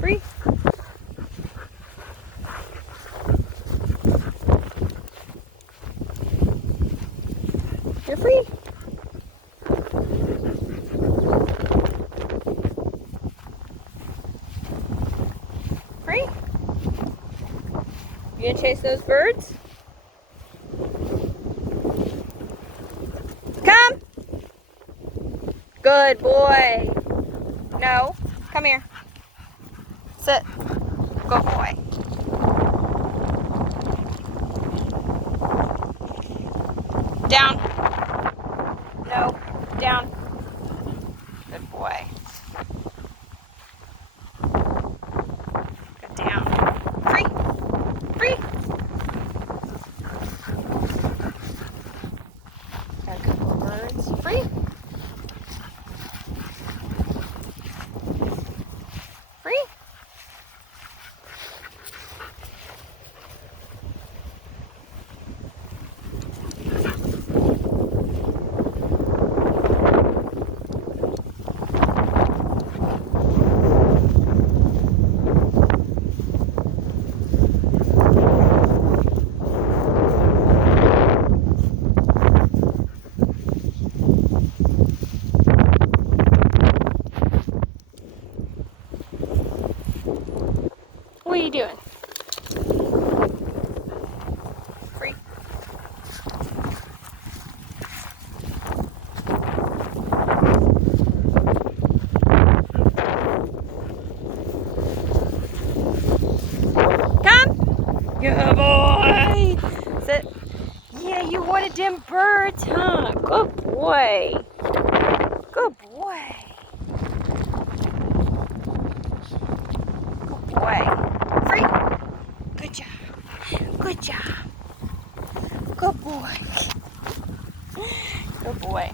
Free. You're free. Free. You gonna chase those birds? Come. Good boy. No. Come here. Sit. Good boy. Down. No. Down. Good boy. Good down. Free. Free. Got a couple of birds. Free. Free. What are you doing? Free. Come. Good boy. Sit. Yeah, you wanted them birds, huh? Good boy. Good boy. Good boy. Free. Good job. Good job. Good boy. Good boy.